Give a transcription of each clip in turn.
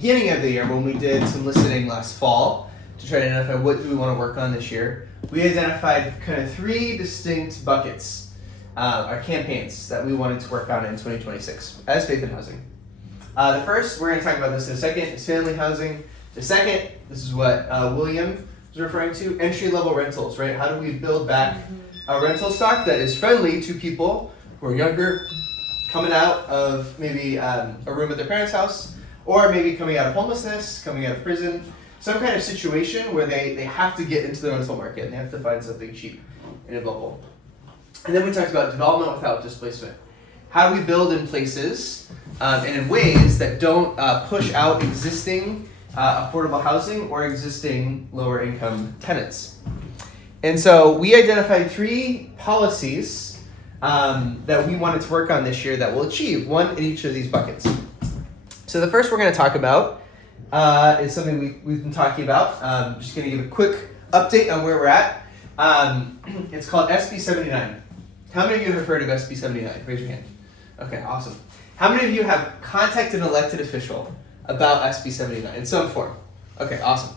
beginning of the year, when we did some listening last fall to try to identify what do we want to work on this year, we identified kind of 3 distinct buckets, our campaigns that we wanted to work on in 2026 as Faith in Housing. The first, we're going to talk about this in a second, is family housing. The second, this is what William was referring to, entry-level rentals, right? How do we build back a rental stock that is friendly to people who are younger, coming out of maybe a room at their parents' house, or maybe coming out of homelessness, coming out of prison, some kind of situation where they have to get into the rental market and they have to find something cheap and available. And then we talked about development without displacement. How do we build in places and in ways that don't push out existing affordable housing or existing lower income tenants. And so we identified 3 policies that we wanted to work on this year that will achieve one in each of these buckets. So the first we're going to talk about is something we've been talking about. Just going to give a quick update on where we're at. It's called SB 79. How many of you have heard of SB 79? Raise your hand. Okay, awesome. How many of you have contacted an elected official about SB 79 in some form? Okay, awesome.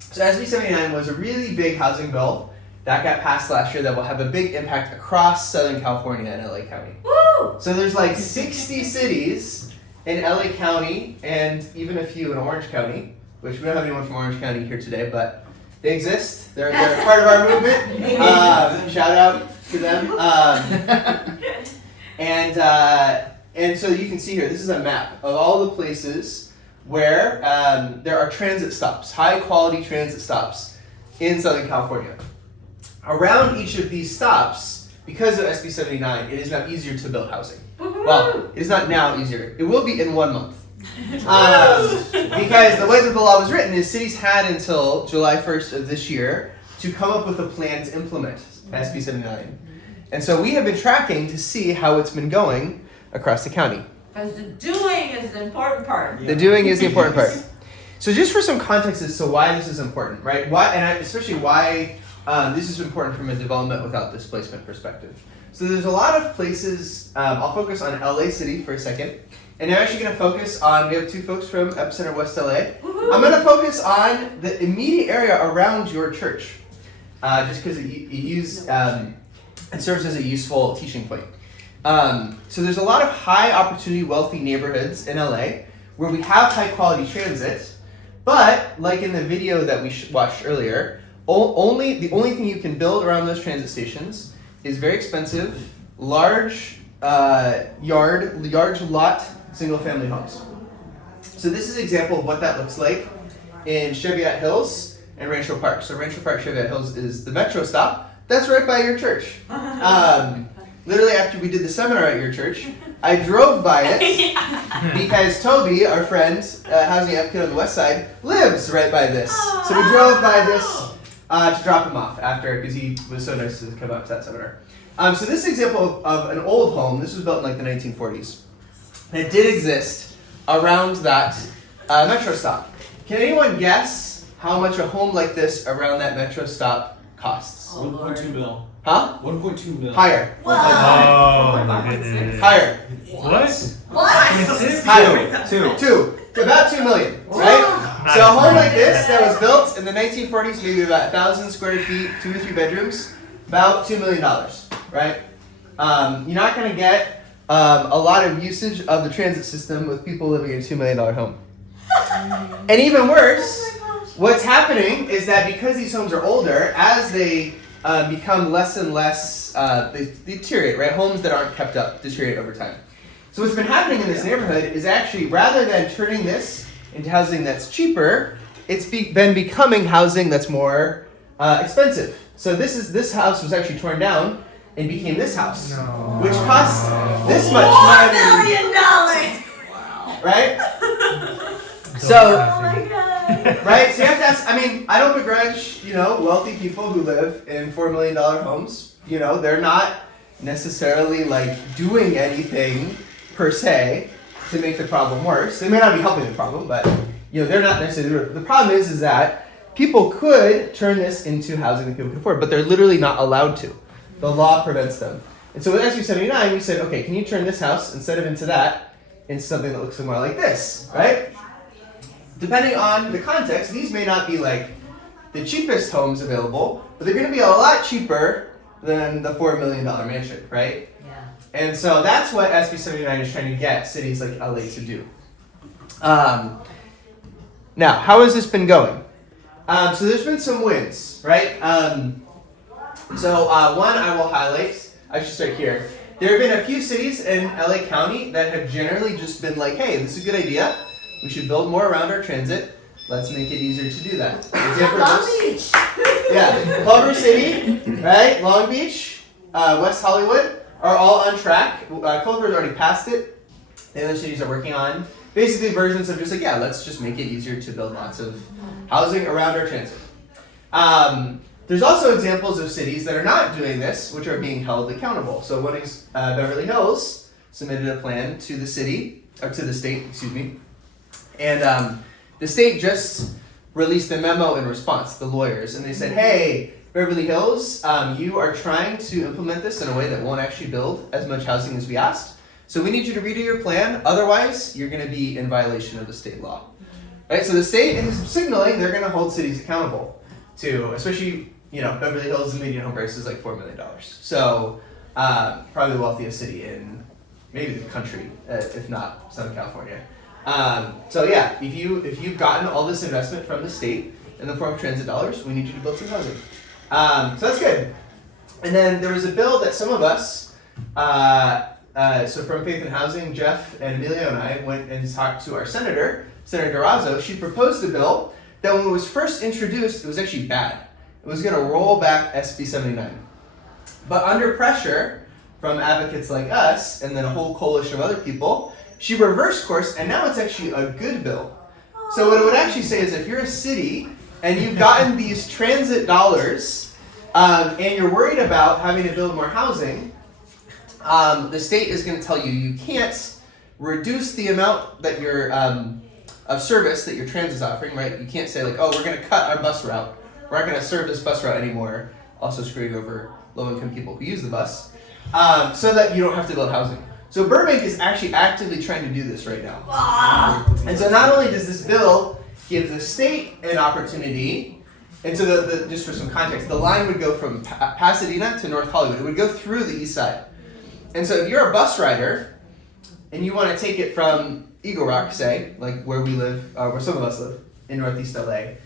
So SB 79 was a really big housing bill that got passed last year that will have a big impact across Southern California and LA County. Woo! So there's like 60 cities in LA County and even a few in Orange County, which we don't have anyone from Orange County here today, but they exist. They're part of our movement. Shout out to them. And so you can see here, this is a map of all the places where there are transit stops, high quality transit stops in Southern California. Around each of these stops, because of SB 79, it is now easier to build housing. Well, it is not now easier. It will be in 1 month. Because the way that the law was written is cities had until July 1st of this year to come up with a plan to implement SB 79. And so we have been tracking to see how it's been going across the county. Because the doing is the important part. The doing is the important part. So just for some context as to why this is important, right? Especially why this is important from a development without displacement perspective. So there's a lot of places, I'll focus on LA City for a second. And I'm actually going to focus on, we have 2 folks from Epicenter West LA. Woo-hoo. I'm going to focus on the immediate area around your church. Just because it serves as a useful teaching point. So there's a lot of high opportunity, wealthy neighborhoods in LA where we have high quality transit, but like in the video that we watched earlier, the only thing you can build around those transit stations is very expensive, large lot, single family homes. So this is an example of what that looks like in Cheviot Hills and Rancho Park. So Rancho Park, Cheviot Hills is the metro stop. That's right by your church. Literally after we did the seminar at your church, I drove by it because Toby, our friend, housing advocate on the west side, lives right by this. So we drove by this to drop him off after, because he was so nice to come out to that seminar. So this is an example of an old home. This was built in like the 1940s. And it did exist around that metro stop. Can anyone guess how much a home like this around that metro stop costs? 1.2 mil. Huh? 1.2 mil. Higher. Oh my goodness. Higher. What? Higher. Two. About 2 million, right? So a home like this that was built in the 1940s, maybe about 1,000 square feet, 2 to 3 bedrooms, about $2 million, right? You're not going to get a lot of usage of the transit system with people living in a $2 million home. And even worse, what's happening is that because these homes are older, as they become less and less, they deteriorate, right? Homes that aren't kept up deteriorate over time. So what's been happening in this neighborhood is actually, rather than turning this into housing that's cheaper, it's been becoming housing that's more expensive. So this house was actually torn down and became this house, which costs this much money. $1 million! Right? So, Oh my god! right? So you have to ask, I don't begrudge, wealthy people who live in $4 million homes. They're not necessarily doing anything per se to make the problem worse. They may not be helping the problem, but they're not necessarily. The problem is that people could turn this into housing that people can afford, but they're literally not allowed to. The law prevents them. And so with SB 79, we said, okay, can you turn this house, instead of into that, into something that looks more like this, right? Depending on the context, these may not be like the cheapest homes available, but they're going to be a lot cheaper than the $4 million mansion, right? Yeah. And so that's what SB 79 is trying to get cities like LA to do. Now, how has this been going? So there's been some wins, right? One I will highlight, I should start here. There have been a few cities in LA County that have generally just been like, hey, this is a good idea. We should build more around our transit. Let's make it easier to do that. Example Long of this- Beach. Yeah, Culver City, right? Long Beach, West Hollywood are all on track. Culver's already passed it. The other cities are working on basically versions of just like, yeah, let's just make it easier to build lots of housing around our transit. There's also examples of cities that are not doing this, which are being held accountable. So one is Beverly Hills submitted a plan to the city, or to the state, excuse me. And the state just released a memo in response, the lawyers, and they said, hey, Beverly Hills, you are trying to implement this in a way that won't actually build as much housing as we asked. So we need you to redo your plan, otherwise you're going to be in violation of the state law. Right? So the state is signaling they're going to hold cities accountable to, especially, Beverly Hills, the median home price is like $4 million. So probably the wealthiest city in maybe the country, if not Southern California. If you've gotten all this investment from the state in the form of transit dollars, we need you to build some housing. So that's good. And then there was a bill that some of us, so from Faith and Housing, Jeff and Emilio and I went and talked to our Senator Durazo. She proposed a bill that when it was first introduced, it was actually bad. It was going to roll back SB 79. But under pressure from advocates like us and then a whole coalition of other people, she reversed course, and now it's actually a good bill. So what it would actually say is if you're a city and you've gotten these transit dollars and you're worried about having to build more housing, the state is going to tell you you can't reduce the amount that you're of service that your transit's offering, right? You can't say like, oh, we're going to cut our bus route. We're not going to serve this bus route anymore, also screwing over low-income people who use the bus, so that you don't have to build housing. So Burbank is actually actively trying to do this right now. And so not only does this bill give the state an opportunity, and so just for some context, the line would go from Pasadena to North Hollywood. It would go through the east side. And so if you're a bus rider and you want to take it from Eagle Rock, say, like where we live, where some of us live in Northeast LA,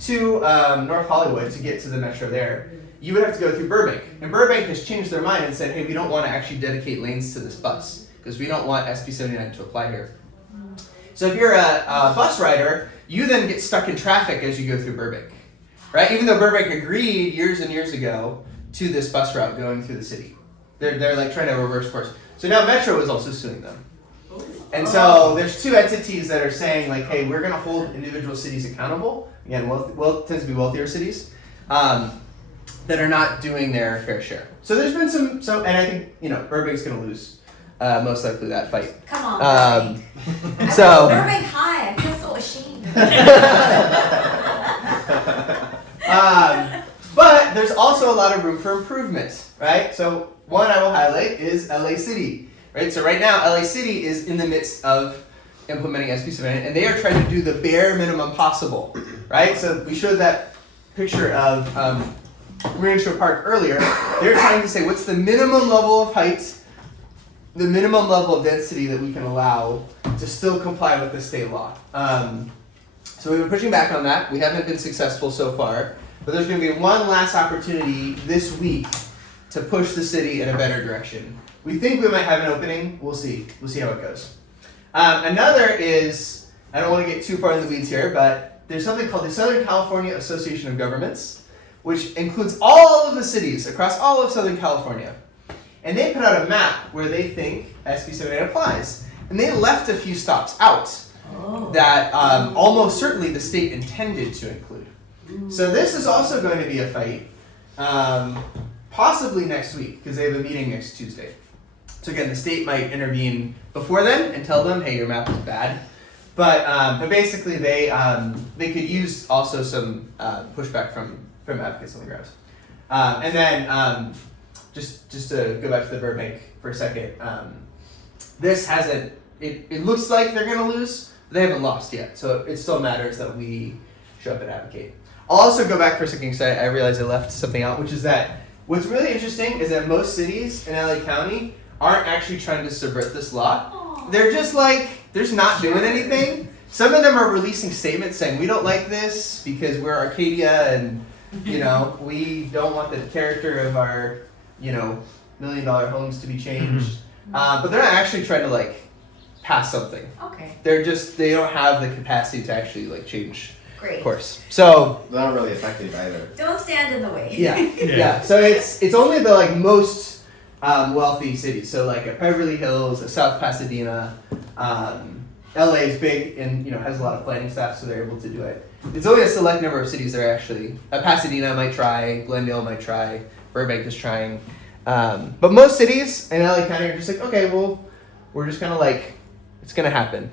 to North Hollywood to get to the metro there, you would have to go through Burbank. And Burbank has changed their mind and said, hey, we don't want to actually dedicate lanes to this bus because we don't want SB 79 to apply here. So if you're a bus rider, you then get stuck in traffic as you go through Burbank, right? Even though Burbank agreed years and years ago to this bus route going through the city. They're like trying to reverse course. So now Metro is also suing them. And so there's two entities that are saying like, hey, we're going to hold individual cities accountable. Again, tends to be wealthier cities that are not doing their fair share. So there's been some, and I think Burbank's going to lose most likely that fight. Come on. So Burbank High. I feel so ashamed. But there's also a lot of room for improvement, right? So one I will highlight is LA City, right? So right now, LA City is in the midst of implementing SB 79, and they are trying to do the bare minimum possible, right? So we showed that picture of Rancho Park earlier. They're trying to say what's the minimum level of height, the minimum level of density that we can allow to still comply with the state law. So we've been pushing back on that. We haven't been successful so far, but there's going to be one last opportunity this week to push the city in a better direction. We think we might have an opening. We'll see. We'll see how it goes. Another is, I don't want to get too far in the weeds here, but there's something called the Southern California Association of Governments, which includes all of the cities across all of Southern California. And they put out a map where they think SB 78 applies. And they left a few stops out that almost certainly the state intended to include. So this is also going to be a fight, possibly next week, because they have a meeting next Tuesday. So again, the state might intervene before then and tell them, hey, your map is bad. But basically they could use also some pushback from advocates on the ground. And then just to go back to the Burbank for a second, this hasn't it looks like they're gonna lose, but they haven't lost yet. So it still matters that we show up and advocate. I'll also go back for a second because I realized I left something out, which is that what's really interesting is that most cities in LA County aren't actually trying to subvert this law. Aw. They're just like, they're just not doing anything. Some of them are releasing statements saying we don't like this because we're Arcadia and, you know, we don't want the character of our, you know, $1 million homes to be changed. But they're not actually trying to like pass something. Okay, They don't have the capacity to actually like change great. course. So They're not really effective either. Don't stand in the way. yeah. So it's only the like most wealthy cities. So like at Beverly Hills, at South Pasadena, LA is big and has a lot of planning staff, so they're able to do it. It's only a select number of cities that are actually. Pasadena might try, Glendale might try, Burbank is trying, but most cities in LA County are just like, okay, well, we're just gonna like, it's gonna happen.